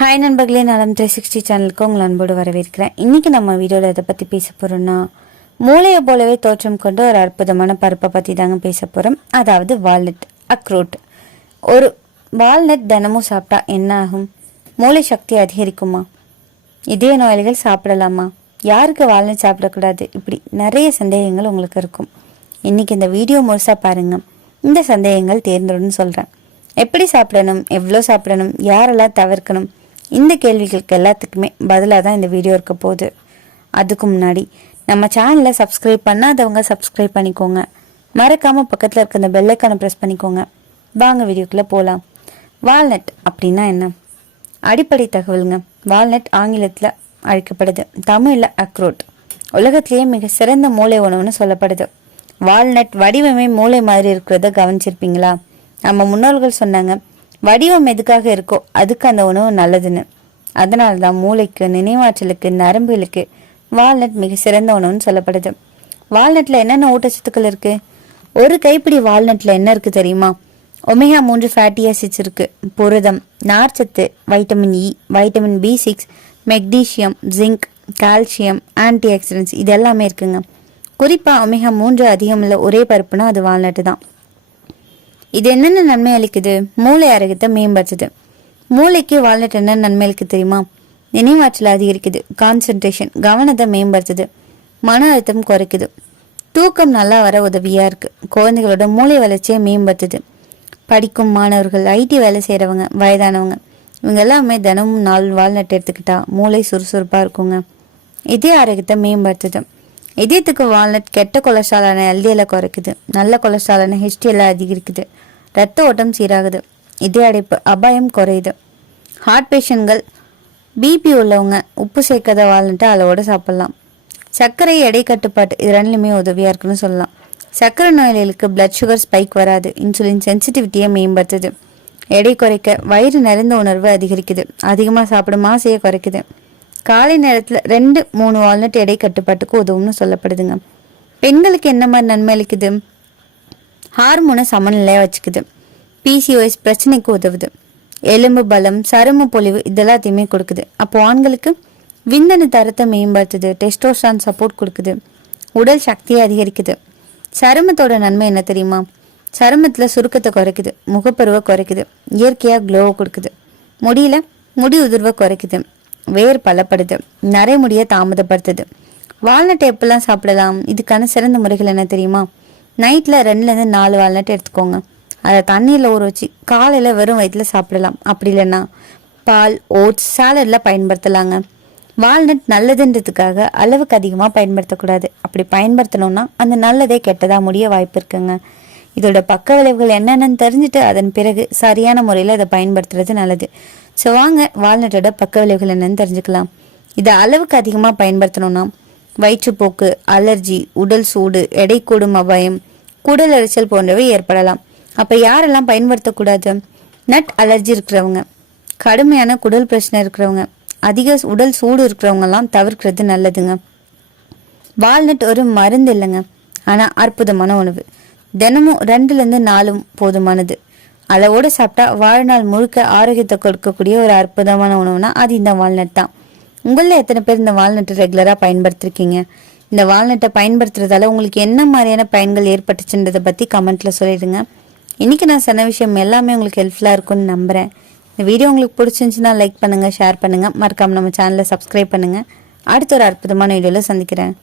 Hi நண்பர்களே. நலம் three sixty சேனலுக்கு உங்கள் அன்போடு வரவேற்கிறேன். இன்றைக்கி நம்ம வீடியோவில் இதை பற்றி பேச போகிறோம்னா மூளையை போலவே தோற்றம் கொண்ட ஒரு அற்புதமான பருப்பை பற்றி தாங்க பேச போகிறோம் அதாவது வால்நட் அக்ரூட் ஒரு வால்நட் தினமும் சாப்பிட்டா என்ன ஆகும்? மூளை சக்தி அதிகரிக்குமா? இதய நோயாளிகள் சாப்பிடலாமா? யாருக்கு வால்நட் சாப்பிடக்கூடாது? இப்படி நிறைய சந்தேகங்கள் உங்களுக்கு இருக்கும். இன்றைக்கி இந்த வீடியோ முழுசாக பாருங்கள் இந்த சந்தேகங்கள் தேர்ந்தோடுன்னு சொல்கிறேன் எப்படி சாப்பிடணும்? எவ்வளோ சாப்பிடணும்? யாரெல்லாம் தவிர்க்கணும்? இந்த கேள்விகளுக்கு எல்லாத்துக்குமே பதிலாக தான் இந்த வீடியோ இருக்க போகுது. அதுக்கு முன்னாடி நம்ம சேனலை சப்ஸ்கிரைப் பண்ணாதவங்க சப்ஸ்கிரைப் பண்ணிக்கோங்க. மறக்காமல் பக்கத்தில் இருக்க இந்த பெல்லைக்கான ப்ரெஸ் பண்ணிக்கோங்க. வாங்க வீடியோக்குள்ளே போகலாம் வால்நட் அப்படின்னா என்ன? அடிப்படை தகவலுங்க. வால்நட் ஆங்கிலத்தில் அழைக்கப்படுது. தமிழில் அக்ரோட் உலகத்திலேயே மிக சிறந்த மூளை உணவுன்னு சொல்லப்படுது. வால்நட் வடிவமே மூளை மாதிரி இருக்கிறத கவனிச்சிருப்பீங்களா? நம்ம முன்னோர்கள் சொன்னாங்க வடிவம் எதுக்காக இருக்கோ அதுக்கு அந்த உணவு நல்லதுன்னு. அதனால தான் மூளைக்கு நினைவாற்றலுக்கு நரம்புகளுக்கு வால்நட் மிக சிறந்த உணவுன்னு சொல்லப்படுது. வால்நட்டில் என்னென்ன ஊட்டச்சத்துக்கள் இருக்குது ஒரு கைப்பிடி வால்நட்டில் என்ன இருக்குது தெரியுமா? ஒமேகா மூன்று ஃபேட்டி ஆசிட்ஸ் இருக்குது புரதம் நார்ச்சத்து vitamin E vitamin B six magnesium zinc calcium antioxidants இது எல்லாமே இருக்குங்க. குறிப்பாக ஒமேகா மூன்று அதிகம் உள்ள ஒரே பருப்புனா அது வால்நட்டு தான் இது என்னென்ன நன்மை அளிக்குது? மூளை ஆரோக்கியத்தை மேம்படுத்துது. மூளைக்கு வால்நட் என்ன நன்மை அளிக்கு தெரியுமா? நினைவாற்றல் அதிகரிக்குது. கான்சென்ட்ரேஷன் கவனத்தை மேம்படுத்துது. மன அழுத்தம் குறைக்குது. தூக்கம் நல்லா வர உதவியாக இருக்குது குழந்தைகளோட மூளை வளர்ச்சியை மேம்படுத்துது. படிக்கும் மாணவர்கள் ஐடி வேலை செய்கிறவங்க வயதானவங்க இவங்க எல்லாமே தினமும் நாலு வால்நட் எடுத்துக்கிட்டா மூளை சுறுசுறுப்பாக இருக்குங்க. இதே ஆரோக்கியத்தை மேம்படுத்துது. இதயத்துக்கு வால்நட் கெட்ட கொலஸ்ட்ராலான எல்டிஎல்லை குறைக்குது. நல்ல கொலஸ்ட்ராலான ஹெச்டிஎல்லை அதிகரிக்குது. ரத்த ஓட்டம் சீராகுது. இதய அடைப்பு அபாயம் குறையுது. ஹார்ட் பேஷண்ட்கள் பிபி உள்ளவங்க உப்பு சேர்க்காத வால்நட்டை அளவோடு சாப்பிட்லாம். சர்க்கரை எடை கட்டுப்பாட்டு இது ரெண்டுலையுமே உதவியாக இருக்குன்னு சொல்லலாம். சர்க்கரை நோயாளிகளுக்கு பிளட் சுகர் ஸ்பைக் வராது. இன்சுலின் சென்சிட்டிவிட்டியை மேம்படுத்துது. எடை குறைக்க வயிறு நிறைந்த உணர்வு அதிகரிக்குது. அதிகமாக சாப்பிடும் ஆசையை குறைக்குது. காலை நேரத்தில் ரெண்டு மூணு வால்நட் எடை கட்டுப்பாட்டுக்கு உதவும்னு சொல்லப்படுதுங்க. பெண்களுக்கு என்ன மாதிரி நன்மை அளிக்குது? ஹார்மோனை சமநிலையாக வச்சுக்குது. பிசிஓஎஸ் பிரச்சனைக்கு உதவுது. எலும்பு பலம் சரும பொலிவு இதெல்லாத்தையுமே கொடுக்குது. அப்போ ஆண்களுக்கு விந்தணு தரத்தை மேம்படுத்துது டெஸ்டோஸ்டான் சப்போர்ட் கொடுக்குது. உடல் சக்தியை அதிகரிக்குது. சருமத்தோட நன்மை என்ன தெரியுமா? சருமத்தில் சுருக்கத்தை குறைக்குது முகப்பருவை குறைக்குது இயற்கையாக க்ளோவை கொடுக்குது. முடியல முடி உதிர்வை குறைக்குது. வேர் பலப்படுது. நரைமுடியை தாமதப்படுத்துது. வால்நட் எப்பெல்லாம் சாப்பிடலாம்? இதுக்கான சிறந்த முறைகள் என்ன தெரியுமா? நைட்டில் ரெண்டுலேருந்து நாலு வால்நட் எடுத்துக்கோங்க. அதை தண்ணியில் ஊற வச்சு காலையில் வெறும் வயிற்றில் சாப்பிடலாம். அப்படி இல்லைன்னா பால் ஓட்ஸ் சாலடில் பயன்படுத்தலாங்க. வால்நட் நல்லதுன்றதுக்காக அளவுக்கு அதிகமாக பயன்படுத்தக்கூடாது. அப்படி பயன்படுத்தணும்னா அந்த நல்லதே கெட்டதாக முடிய வாய்ப்பு இருக்குங்க. இதோட பக்க விளைவுகள் என்னென்னு தெரிஞ்சுட்டு அதன் பிறகு சரியான முறையில் அதை பயன்படுத்துறது நல்லது. ஸோ வாங்க வால்நட்டோட பக்க விளைவுகள் என்னன்னு தெரிஞ்சுக்கலாம். இதை அளவுக்கு அதிகமாக பயன்படுத்தணும்னா வயிற்றுப்போக்கு அலர்ஜி உடல் சூடு எடை கூடும் அபாயம் குடல் எரிச்சல் போன்றவை ஏற்படலாம். அப்போ யாரெல்லாம் பயன்படுத்தக்கூடாது? நட் அலர்ஜி இருக்கிறவங்க கடுமையான குடல் பிரச்சனை இருக்கிறவங்க அதிக உடல் சூடு இருக்கிறவங்கலாம் தவிர்க்கிறது நல்லதுங்க. வால்நட் ஒரு மருந்து இல்லைங்க. ஆனால் அற்புதமான உணவு. தினமும் ரெண்டுலேருந்து நாலும் போதுமானது. அளவோடு சாப்பிட்டா வாழ்நாள் முழுக்க ஆரோக்கியத்தை கொடுக்கக்கூடிய ஒரு அற்புதமான உணவுனா அது இந்த வால்நட் தான். உங்களில் எத்தனை பேர் இந்த வால்நட்டை ரெகுலராக பயன்படுத்திருக்கீங்க? இந்த வால்நட்டை பயன்படுத்துறதால உங்களுக்கு என்ன மாதிரியான பயன்கள் ஏற்பட்டுச்சுன்றதை பற்றி கமெண்ட்டில் சொல்லிடுங்க. இன்றைக்கி நான் சொன்ன விஷயம் எல்லாமே உங்களுக்கு ஹெல்ப்ஃபுல்லாக இருக்கும்னு நம்புகிறேன் இந்த வீடியோ உங்களுக்கு பிடிச்சிருந்துச்சுன்னா லைக் பண்ணுங்கள் ஷேர் பண்ணுங்கள் மறக்காமல் நம்ம சேனலை சப்ஸ்கிரைப் பண்ணுங்கள் அடுத்த ஒரு அற்புதமான வீடியோவில் சந்திக்கிறேன்.